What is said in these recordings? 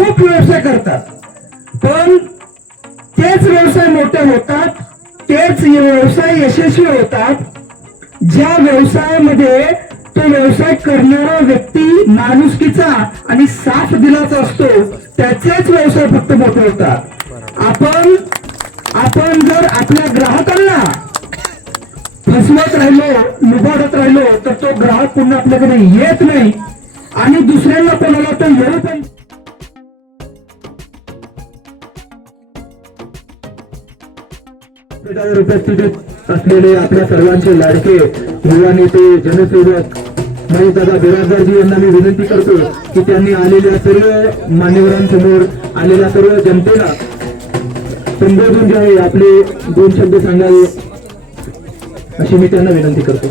खूप व्यवसाय करतात. पण तेच व्यवसाय मोठे होतात तेच व्यवसाय यशस्वी होतात ज्या व्यवसायामध्ये तो व्यवसाय करणारा व्यक्ती माणुसकीचा आणि साफ दिलाचा असतो त्याचेच व्यवसाय फक्त मोठे होतात. आपण आपण जर आपल्या ग्राहकांना फसवत राहिलो लुबाडत राहिलो तर तो ग्राहक पुन्हा आपल्याकडे येत नाही आणि दुसऱ्यांना कोणाला तो येऊ पण व्यासपीठावर उपस्थित असलेले आपल्या सर्वांचे लाडके युवा नेते जनसेवक महेश दादा बिराजदारजी यांना मी विनंती करतो की त्यांनी आलेल्या सर्व मान्यवरांसमोर आलेल्या सर्व जनतेला संबोधून जे आहे आपले दोन शब्द सांगावे अशी मी त्यांना विनंती करतो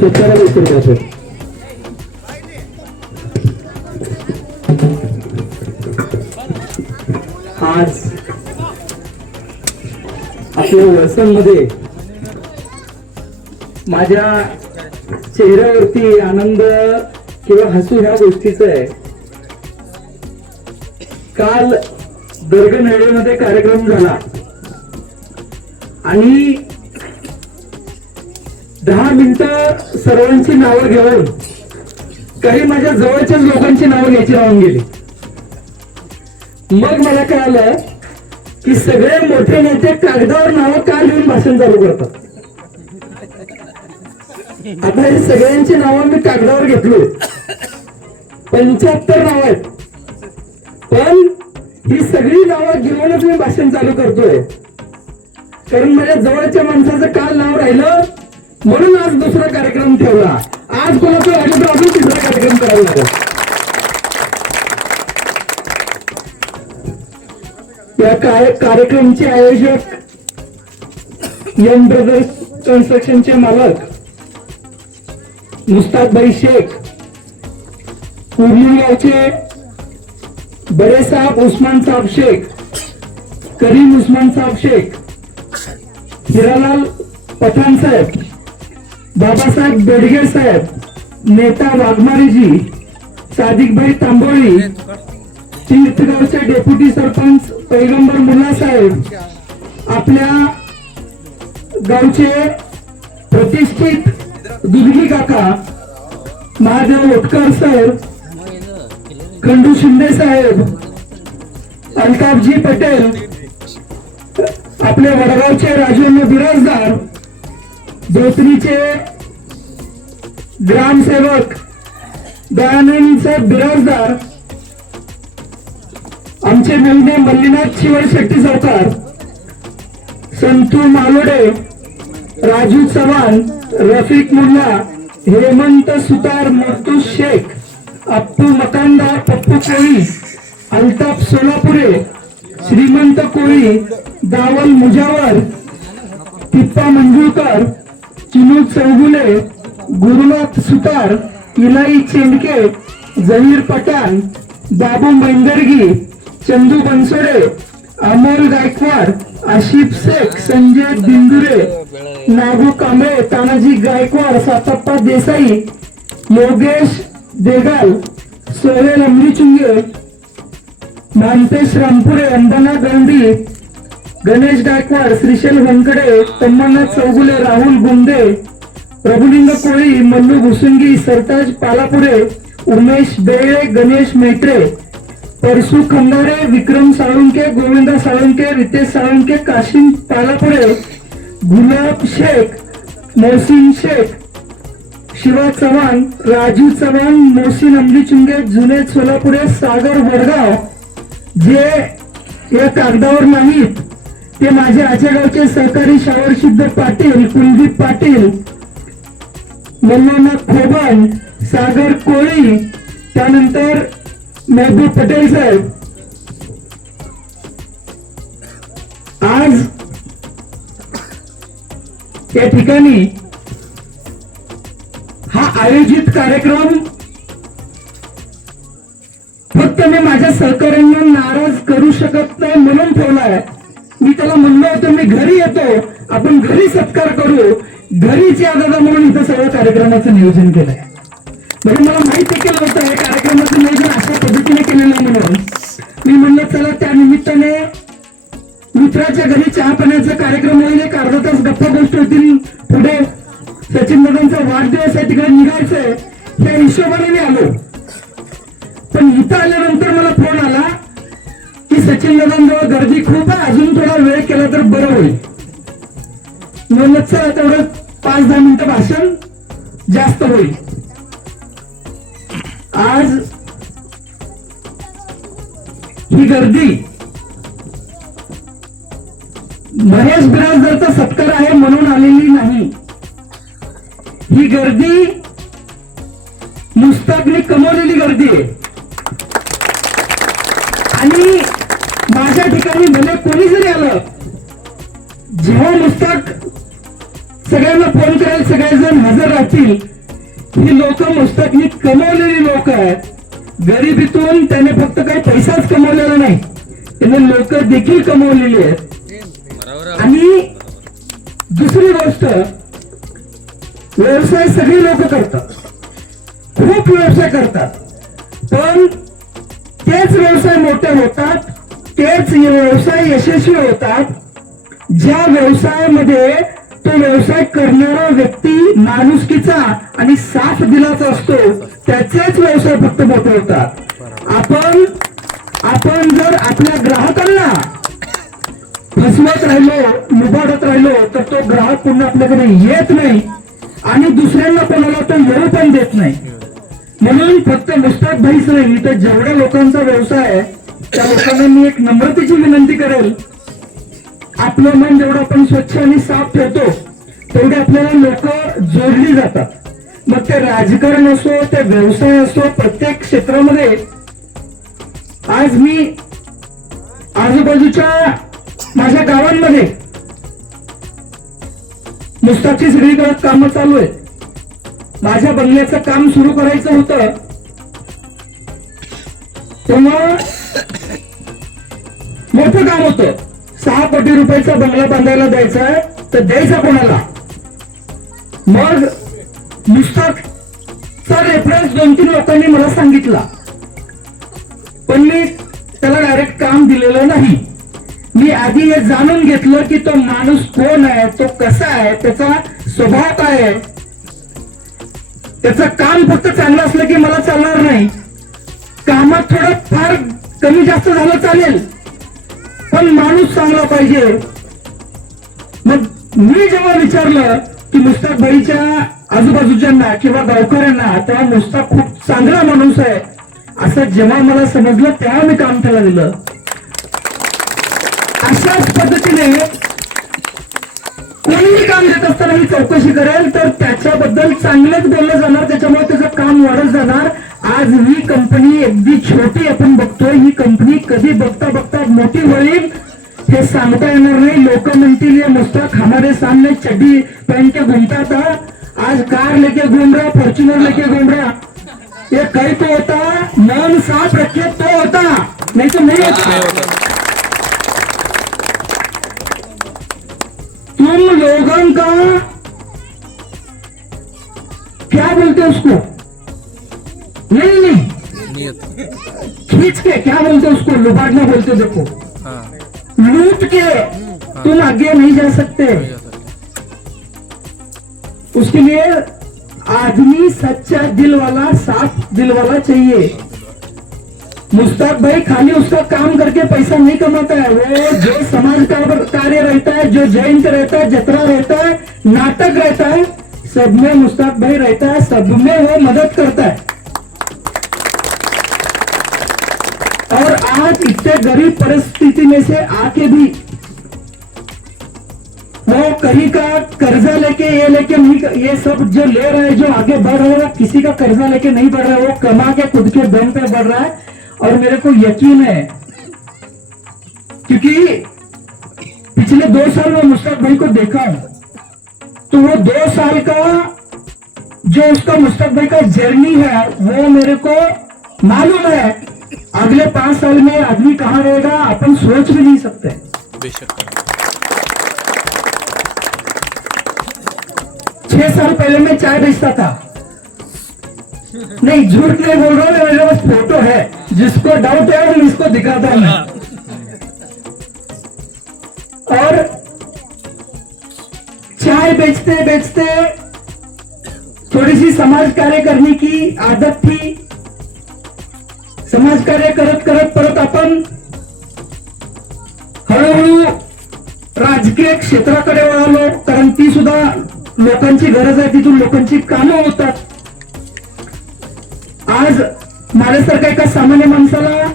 शेतकऱ्याला उत्तर द्या सर. आज आपल्या माझ्या चेहऱ्यावरती आनंद किंवा हसू ह्या गोष्टीच आहे. काल दर्गनहेडेमध्ये कार्यक्रम झाला. आणि दहा मिनिटं सर्वांची नावं घेऊन काही माझ्या जवळच्याच लोकांची नावं घ्यायची राहून गेली. मग मला कळालं की सगळे मोठे नेते कागदावर नावं का लिहून भाषण चालू करतात? आता हे सगळ्यांची नावं मी कागदावर घेतलो. पंच्याहत्तर नाव आहेत. पण ही सगळी नावं घेऊनच मी भाषण चालू करतोय. कारण माझ्या जवळच्या माणसाचं काल नाव राहिलं म्हणून आज दुसरा कार्यक्रम ठेवला. आज कोणाचा राहिलं अजून तिसरा कार्यक्रम करावा लागला. या कार्यक्रमचे आयोजक यम ब्रदर्स कन्स्ट्रक्शनचे मालक मुस्ताकभाई शेख गावचे बडे साहेब उस्मान साहेब शेख करीम उस्मान साहेब शेख हिरालाल पठाण साहेब बाबासाहेब बेडगे साहेब नेता वाघमारेजी सादिकभाई तांबोळी तीर्थगावचे डेप्युटी सरपंच पैगंबर मुल्ला साहेब आपल्या गावचे प्रतिष्ठित दुधगी काका महादेव ओटकर साहेब खंडू शिंदे साहेब अल्ताफजी पटेल आपले वडगावचे राजू बिराजदार धोत्रीचे ग्रामसेवक दयानंद साहेब बिराजदार आमचे मेहने मल्लीनाथ शिवाय शेट्टी सरकार संतू मालोडे राजू चव्हाण रफिक मुल्ला हेमंत सुतार मोतू शेख अप्पू मकानदार पप्पू कोळी अल्ताफ सोलापुरे श्रीमंत कोळी दावल मुजावर तिप्पा मंजुळकर चिनू चौगुले गुरुनाथ सुतार इलाई चेंडके जहीर पठाण बाबू मैंदरगी चंदू बनसोडे अमोल गायकवाड आशिफ शेख संजय दिंदुरे नागू कांबळे तानाजी गायकवाड सातप्पा देसाई योगेश देगाल सोहेल अमलीचुंगे मानतेश रामपुरे अंबना गांधी गणेश गायकवाड श्रीशैल व्यंकडे तम्मानाथ चौगुले राहुल गुंडे प्रभुलिंग कोळी मल्लू भुसुंगी सरताज पालापुरे उमेश बेळे गणेश मेत्रे परसू खंदारे विक्रम साळुंके गोविंदा साळुंके रितेश साळुंके काशिम पालापुरे गुलाब शेख मोहसिन शेख शिवा चव्हाण राजू चव्हाण मोहसिन अंबलीचुंगे जुने सोलापुरे सागर वडगाव. जे या कागदावर नाहीत ते माझे आचेगावचे सहकारी शावर पाटील कुलदीप पाटील मल्लोनाथ खोबन सागर कोळी त्यानंतर महबूब पटेल साहेब. आज या ठिकाणी हा आयोजित कार्यक्रम फक्त मी माझ्या सहकाऱ्यांना नाराज करू शकत नाही म्हणून ठेवलाय. मी त्याला म्हणलो होतो मी घरी येतो. आपण घरी सत्कार करू. घरीच या दादा म्हणून इथं सगळ्या कार्यक्रमाचं नियोजन केलंय. म्हणून मला माहिती केलं होतं या कार्यक्रमाचं नियोजन अशा पद्धतीने केलेलं आहे म्हणून. मी म्हणलं चला त्या निमित्ताने मित्राच्या घरी चहा पाण्याचा कार्यक्रम होईल. एक अर्धा तास गप्पा गोष्ट होतील. पुढे सचिन दादांचा वाढदिवस आहे तिकडे निघायचंय. त्या हिशोबाने मी आलो. पण इथं आल्यानंतर मला फोन आला की सचिन दादांजवळ गर्दी खूप आहे. अजून थोडा वेळ केला तर बरं होईल. म्हणलं चला तेवढं कमवलेली आहे. आणि माझ्या ठिकाणी मला कोणी जरी आलं जेव्हा मुस्ताक सगळ्यांना फोन करेल सगळेजण हजर राहतील ही लोक मुस्ताकनी कमवलेली लोक आहेत. गरिबीतून त्याने फक्त काही पैसाच कमवलेला नाही. त्याने लोक देखील कमवलेली आहेत. आणि दुसरी गोष्ट व्यवसाय सगळी लोक करतात. खूप व्यवसाय करतात. पण तेच व्यवसाय मोठे होतात तेच व्यवसाय यशस्वी होतात ज्या व्यवसायामध्ये तो व्यवसाय करणारा व्यक्ती माणुसकीचा आणि साथ दिलाचा असतो त्याचेच व्यवसाय फक्त मोठे होतात. आपण आपण जर आपल्या ग्राहकांना फसवत राहिलो लुबाडत राहिलो तर तो ग्राहक पुन्हा आपल्याकडे येत नाही आणि दुसऱ्यांना कोणाला तो येऊ पण देत नाही. म्हणून फक्त मुस्ताद भाईच नाही तर जेवढ्या लोकांचा व्यवसाय आहे त्या लोकांना मी एक नम्रतेची विनंती करेल. आपलं मन जेवढं आपण स्वच्छ आणि साफ ठेवतो तेवढे आपल्याला लोक जोडली जातात. मग ते राजकारण असो ते व्यवसाय असो प्रत्येक क्षेत्रामध्ये आज मी आजूबाजूच्या माझ्या गावांमध्ये मुस्ताकची सगळीकडे कामं चालू आहेत. माझ्या बंगल्याचं काम सुरू करायचं होतं तेव्हा मोठं काम होतं. सहा कोटी रुपयाचा बंगला बांधायला द्यायचा आहे तर द्यायचा कोणाला? मग मुस्ताकचा रेफरन्स दोन तीन लोकांनी मला सांगितला. पण मी त्याला डायरेक्ट काम दिलेलं नाही. मी आधी हे जाणून घेतलं की तो माणूस कोण आहे तो कसा आहे त्याचा स्वभाव काय आहे त्याचं काम फक्त चांगलं असलं की मला चालणार नाही. कामात थोडं फार कमी जास्त झालं चालेल. पण माणूस चांगला पाहिजे. मग मी जेव्हा विचारलं की मुस्ताक भाईच्या आजूबाजूच्यांना किंवा गावकऱ्यांना तेव्हा मुस्ताक खूप चांगला माणूस आहे. असं जेव्हा मला समजलं तेव्हा मी काम त्याला दिलं. अशाच पद्धतीने कोणीही काम देत असताना ही चौकशी करेल. तर त्याच्याबद्दल चांगलंच बोललं जाणार त्याच्यामुळे त्याचं काम वाढत जाणार. आज ही कंपनी अगदी छोटी आपण बघतोय. ही कंपनी कधी बघता बघता मोठी होईल हे सांगता येणार नाही. लोक म्हणतील ये मुस्ताक हमारे सामने चड्डी पहन के था आज कार लेके घूम रहा फॉर्च्युनर लेके घूम रहा. ये कई तो होता मन साफ रखे तो होता नहीं तो नहीं होता। लोगों का क्या बोलते हैं उसको? नहीं नहीं। नियत। खींच के क्या बोलते हैं उसको? लुबाड़ना बोलते देखो। हाँ। लूट के तुम आगे नहीं जा सकते। जा सकते। उसके लिए आदमी सच्चा दिल वाला साफ़ दिल वाला चाहिए। मुस्ताक भाई खाली उसका काम करके पैसा नहीं कमाता है। वो जो समाज का कार्य रहता है, जो जयंत रहता है, जतरा रहता है, नाटक रहता है, सब में मुस्ताक भाई रहता है, सब में वो मदद करता है। और आज इतने गरीब परिस्थिति में से आके भी वो कहीं का कर्जा लेके, ये लेके नहीं, ये सब जो ले रहा है, जो आगे बढ़ रहा है किसी का कर्जा लेके नहीं बढ़ रहा है, वो कमा के खुद के दम पे बढ़ रहा है। और मेरे को यकीन है क्योंकि पिछले दो साल में मुस्ताक भाई को देखा हूँ तो वो दो साल का जो उसका मुस्ताक भाई का जर्नी है वो मेरे को मालूम है। अगले पाँच साल में आदमी कहाँ रहेगा अपन सोच भी नहीं सकते। छह साल पहले मैं चाय बेचता था। नहीं झूठ नहीं बोल रहा हूँ मेरे पास फ़ोटो है। जिसको डाउट है हम इसको दिखाता हूँ। और चाय बेचते बेचते थोड़ी सी समाज कार्य करने की आदत थी। समाज कार्य करत करत परत आपण हळूहळू राजकीय क्षेत्राकडे वळालो कारण ती सुद्धा लोकांची गरज आहे तिथून लोकांची कामं होतात. आज माझ्यासारख्या एका सामान्य माणसाला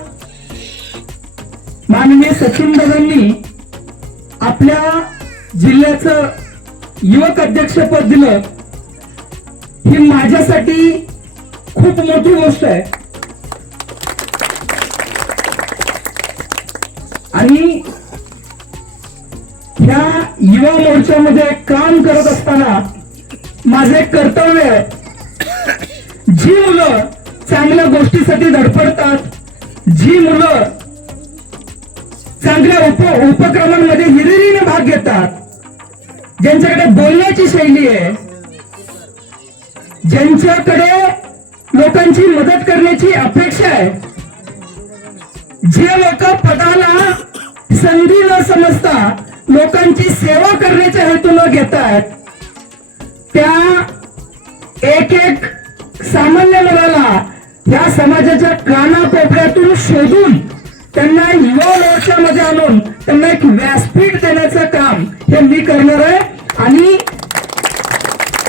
माननीय सचिन दादांनी आपल्या जिल्ह्याचं युवक अध्यक्षपद दिलं ही माझ्यासाठी खूप मोठी गोष्ट आहे. आणि ह्या युवा मोर्चामध्ये काम करत असताना माझे कर्तव्य आहे. जी मुलं चांगल्या गोष्टीसाठी धडपडतात. जी मुलं चांगल्या उप उपक्रमांमध्ये हिरिरीने भाग घेतात. ज्यांच्याकडे बोलण्याची शैली आहे ज्यांच्याकडे लोकांची मदत करण्याची अपेक्षा आहे जे लोक पदाला संधी न समजता लोकांची सेवा करण्याच्या हेतून आहेत त्या एक एक सामान्य मुलाला या समाजाच्या कानाकोपऱ्यातून शोधून त्यांना युवा मोर्चामध्ये आणून त्यांना एक व्यासपीठ देण्याचं काम हे मी करणार आहे. आणि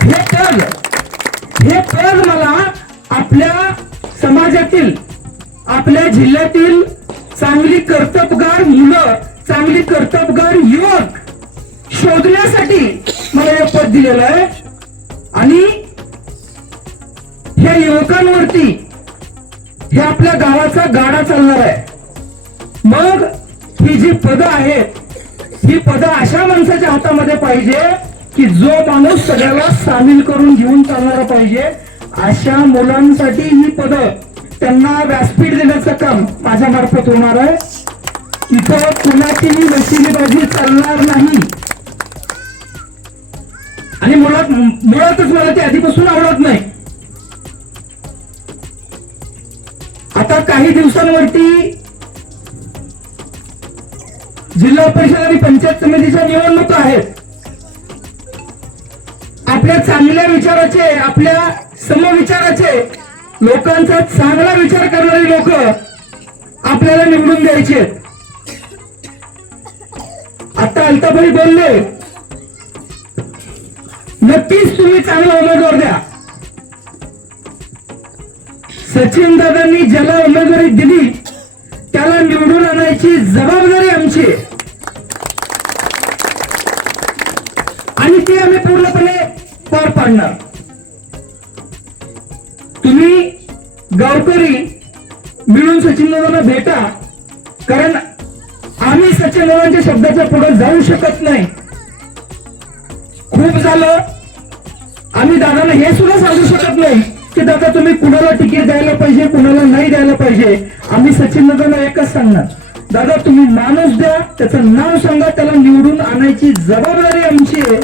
हे पद हे पद मला आपल्या समाजातील आपल्या जिल्ह्यातील चांगली कर्तबगार मुलं चांगली कर्तबगार युवक शोधण्यासाठी मला हे पद दिलेलं आहे. आणि ह्या युवकांवरती हे आपल्या गावाचा गाडा चालणार आहे. मग ही जी पदं आहेत ही पदं अशा माणसाच्या हातामध्ये पाहिजे की जो माणूस सगळ्याला सामील करून घेऊन चालणारा पाहिजे अशा मुलांसाठी ही पदं त्यांना व्यासपीठ देण्याचं काम माझ्या मार्फत होणार आहे. इथं कुणाचीही वशिलीबाजी चालणार नाही. आणि मुळात मुळातच मला ते आधीपासून आवडत नाही. आता काही दिवसांवरती जिल्हा परिषद आणि पंचायत समितीच्या निवडणुका आहेत. आपल्या चांगल्या विचाराचे आपल्या समविचाराचे लोकांचा चांगला विचार करणारी लोक आपल्याला निवडून द्यायचे आता अल्ताभाई बोलले नक्कीच तुम्ही चांगला उमेदवार द्या. सचिन दादांनी ज्याला उमेदवारी दिली त्याला निवडून आणायची जबाबदारी आमची. आणि ती आम्ही पूर्णपणे पार पाडणार. तुम्ही गावकरी मिळून सचिन दादांना भेटा कारण आम्ही सचिन दादांच्या शब्दाच्या पुढे जाऊ शकत नाही. खूप झालं. आम्ही दादांना हे सुद्धा सांगू शकत नाही. की दादा तुम्ही कुणाला तिकीट द्यायला पाहिजे कुणाला नाही द्यायला पाहिजे? आम्ही सचिन दादांना एकच सांगणार. दादा तुम्ही माणूस द्या त्याचं नाव सांगा त्याला निवडून आणायची जबाबदारी आमची आहे.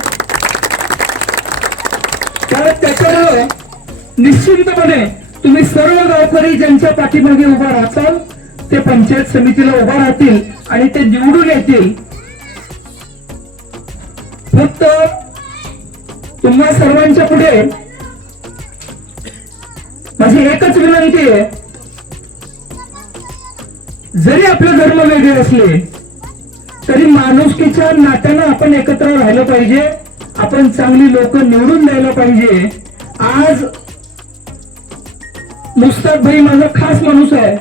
कारण त्याच्यामुळे निश्चिंतपणे तुम्ही सर्व गावकरी ज्यांच्या पाठीमागे उभा राहताल ते पंचायत समितीला उभा राहतील आणि ते निवडून येतील. फक्त तुम्हा सर्वांच्या पुढे माझी एकच विनंती आहे. जरी आपले धर्म वेगळे असले तरी माणुसकीच्या नात्यानं आपण एकत्र राहिलं पाहिजे. आपण चांगली लोक निवडून द्यायला पाहिजे. आज मुस्ताक भाई माझा खास माणूस आहे.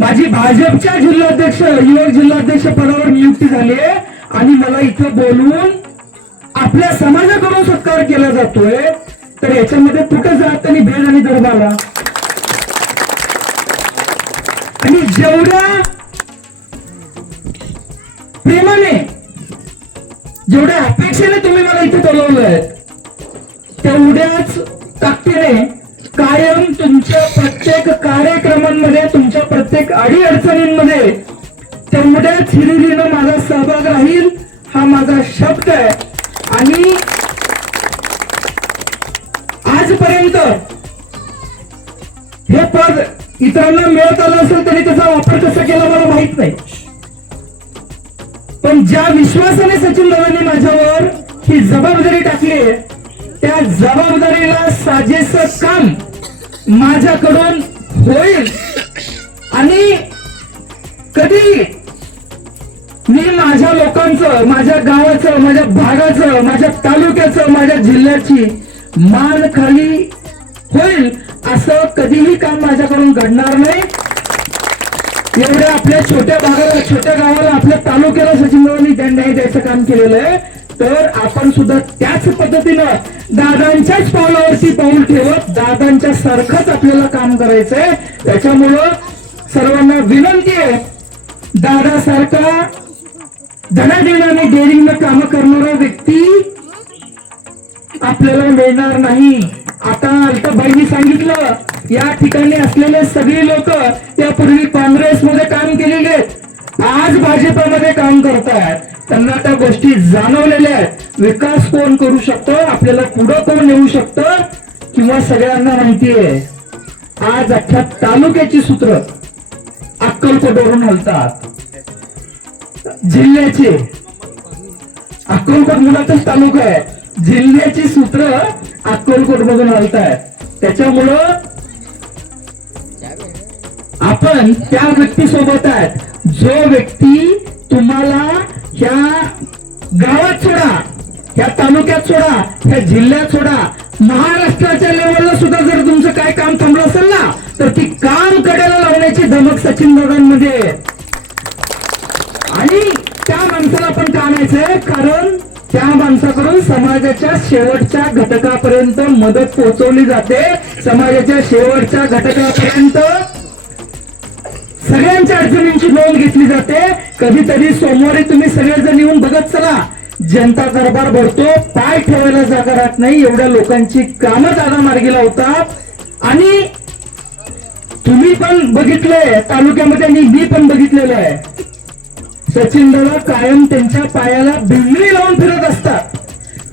माझी भाजपच्या जिल्हाध्यक्ष युवक जिल्हाध्यक्ष पदावर नियुक्ती झाली आहे आणि मला इथं बोलवून आपल्या समाजाकडून सत्कार केला जातोय. तर याच्यामध्ये कुठं जात आणि भेद आणि दरबारला आणि जेवढ्या प्रेमाने जेवढ्या अपेक्षेने तुम्ही मला इथे बोलवलंय तेवढ्याच ताकदीने कायम तुमच्या प्रत्येक कार्यक्रमांमध्ये तुमच्या प्रत्येक अडी अडचणींमध्ये तेवढ्याच हिरिरीनं माझा सहभाग राहील हा माझा शब्द आहे. आणि आजपर्यंत हे पद इतरांना मिळत आलं असेल तरी त्याचा वापर कसा केला मला माहीत नाही. पण ज्या विश्वासाने सचिन दादांनी माझ्यावर ही जबाबदारी टाकली त्या जबाबदारीला साजेस काम माझ्याकडून होईल. आणि कधी मी माझ्या लोकांचं माझ्या गावाचं माझ्या भागाचं माझ्या तालुक्याचं माझ्या जिल्ह्याची मान खाली होईल असं कधीही काम माझ्याकडून घडणार नाही. एवढ्या आपल्या छोट्या भागाला छोट्या गावाला आपल्या तालुक्याला सचिन न्याय द्यायचं काम केलेलं आहे. तर आपण सुद्धा त्याच पद्धतीनं दादांच्याच पावलावरती पाऊल ठेवत दादांच्या सारखंच आपल्याला काम करायचंय. त्याच्यामुळं सर्वांना विनंती आहे दादासारखा धनाढ्यान डेअरिंग डेअरिंगनं काम करणारा व्यक्ती आपल्याला मिळणार नाही. आता अल्पभाईंनी सांगितलं या ठिकाणी असलेले सगळे लोक यापूर्वी काँग्रेसमध्ये काम केलेले आहेत. आज भाजपमध्ये काम करतायत. त्यांना त्या गोष्टी जाणवलेल्या आहेत. विकास कोण करू शकतो? आपल्याला पुढं कोण नेऊ शकतं? किंवा सगळ्यांना माहितीये आज अख्ख्या तालुक्याची सूत्र अक्कलकोटवरून हलतात जिल्ह्याचे. अक्कलकोट मुलाचाच तालुका आहे. जिल्ह्याची सूत्र अक्कलकोट मधून हलत त्याच्यामुळं आपण त्या व्यक्ती सोबत आहेत. जो व्यक्ती तुम्हाला ह्या गावात सोडा ह्या तालुक्यात सोडा ह्या जिल्ह्यात सोडा महाराष्ट्राच्या लेवलला सुद्धा जर तुमचं काय काम थांबलं असेल ना तर ती काम कड्याला लावण्याची धमक सचिन दादांमध्ये. आणि त्या माणसाला आपण का आणायचंय? कारण त्या माणसाकडून समाजाच्या शेवटच्या घटकापर्यंत मदत पोहोचवली जाते. समाजाच्या शेवटच्या घटकापर्यंत सगळ्यांच्या अडचणींची नोंद घेतली जाते. कधीतरी सोमवारी तुम्ही सगळेजण येऊन बघत चला. जनता दरबार भरतो पाय ठेवायला जागा राहत नाही एवढ्या लोकांची कामं दादा मार्गी लावतात आणि तुम्ही पण बघितलंय तालुक्यामध्ये आणि मी पण बघितलेलं आहे. सचिन दादा कायम त्यांच्या पायाला भिंगरी लावून फिरत असतात.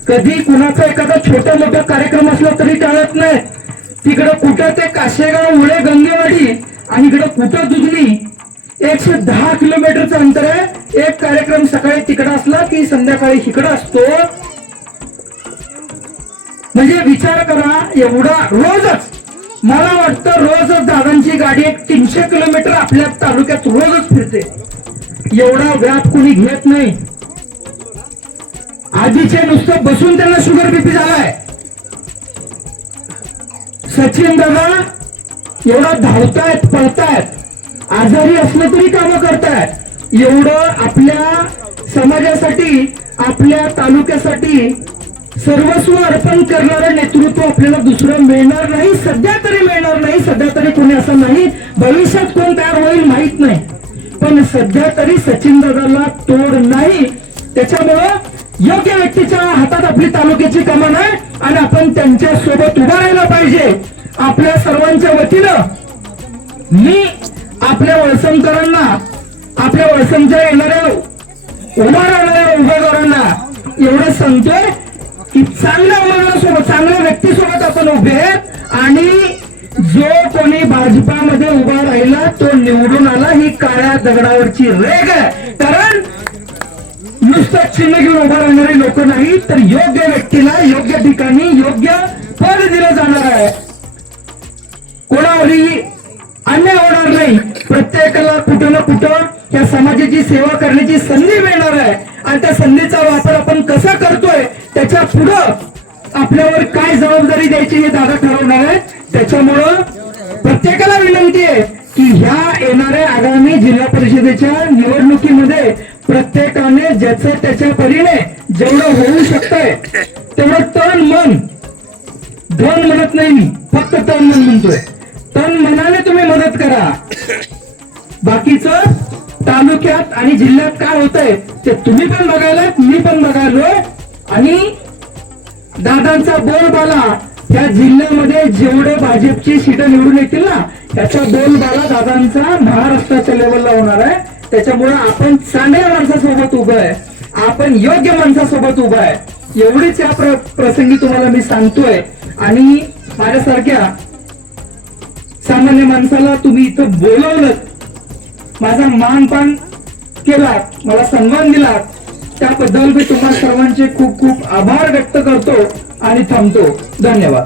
कधी कुणाचा एखादा छोटा मोठा कार्यक्रम असला तरी टाळत नाही तिकडं कुठं ते काशेगाव मुळे गंगेवाडी आणि इकडं कुठं दुधनी एकशे दहा किलोमीटरचं अंतर आहे. एक कार्यक्रम सकाळी तिकडं असला की संध्याकाळी इकडं असतो. म्हणजे विचार करा एवढा रोजच. मला वाटतं रोजच दादांची गाडी एक तीनशे किलोमीटर आपल्या तालुक्यात रोजच फिरते. एवढा व्याप कुणी घेत नाही. आधीचे नुसतं बसून त्यांना शुगर बीपी झालाय. सचिन दादा एवढा धावतायत पळतायत. आजारी असलं तरी कामं करतायत. एवढं आपल्या समाजासाठी आपल्या तालुक्यासाठी सर्वस्व अर्पण करणारं नेतृत्व आपल्याला दुसरं मिळणार नाही सध्या तरी मिळणार नाही सध्या तरी कोणी असं नाही. भविष्यात कोण तयार होईल माहीत नाही. पण सध्या तरी सचिन दादाला तोड नाही. त्याच्यामुळं योग्य व्यक्तीच्या हातात आपली तालुक्याची कमान आहे आणि आपण त्यांच्यासोबत उभा राहायला पाहिजे. आपल्या सर्वांच्या वतीनं मी आपल्या वळसंकरांना आपल्या वळसंच्या येणाऱ्या उभा राहणाऱ्या उमेदवारांना एवढं सांगतोय की चांगल्या उमेदवारासोबत चांगल्या व्यक्तीसोबत आपण उभे आहेत आणि जो कोणी भाजपामध्ये उभा राहिला तो निवडून आला. ही काळ्या दगडावरची रेग आहे. कारण नुसतं चिन्ह घेऊन उभा राहणारे लोक नाही तर योग्य व्यक्तीला योग्य ठिकाणी योग्य पद दिलं जाणार आहे. कोणावरही अन्याय होणार नाही. प्रत्येकाला कुठं ना कुठं या समाजाची सेवा करण्याची संधी मिळणार आहे. आणि त्या संधीचा वापर आपण कसा करतोय त्याच्या पुढं आपल्यावर काय जबाबदारी द्यायची हे दादा ठरवणार आहे त्याच्यामुळं प्रत्येकाला विनंती आहे की ह्या येणाऱ्या आगामी जिल्हा परिषदेच्या निवडणुकीमध्ये प्रत्येकाने ज्याचं त्याच्या परीने जेवढं होऊ शकतंय तेवढं तन मन धन म्हणत नाही मी फक्त तन मन म्हणतोय. तन मनाने तुम्ही मदत करा. बाकीचं तालुक्यात आणि जिल्ह्यात काय होतंय ते तुम्ही पण बघायला मी पण बघायलोय आणि दादांचा बोलबाला जिल्ह्यामध्ये जेवढे भाजपची सीटं निवडून येतील ना त्याचा बोलबाला दादांचा महाराष्ट्राच्या लेवलला होणार आहे. त्याच्यामुळे आपण चांगल्या माणसासोबत उभं आहे. आपण योग्य माणसासोबत उभं आहे. एवढीच या प्र- प्रसंगी तुम्हाला मी सांगतोय. आणि माझ्यासारख्या सामान्य माणसाला तुम्ही इथं बोलवलं माझा मानपान केला मला सन्मान दिला त्याबद्दल मी तुम्हा सर्वांचे खूप खूप आभार व्यक्त करतो आणि थांबतो. धन्यवाद.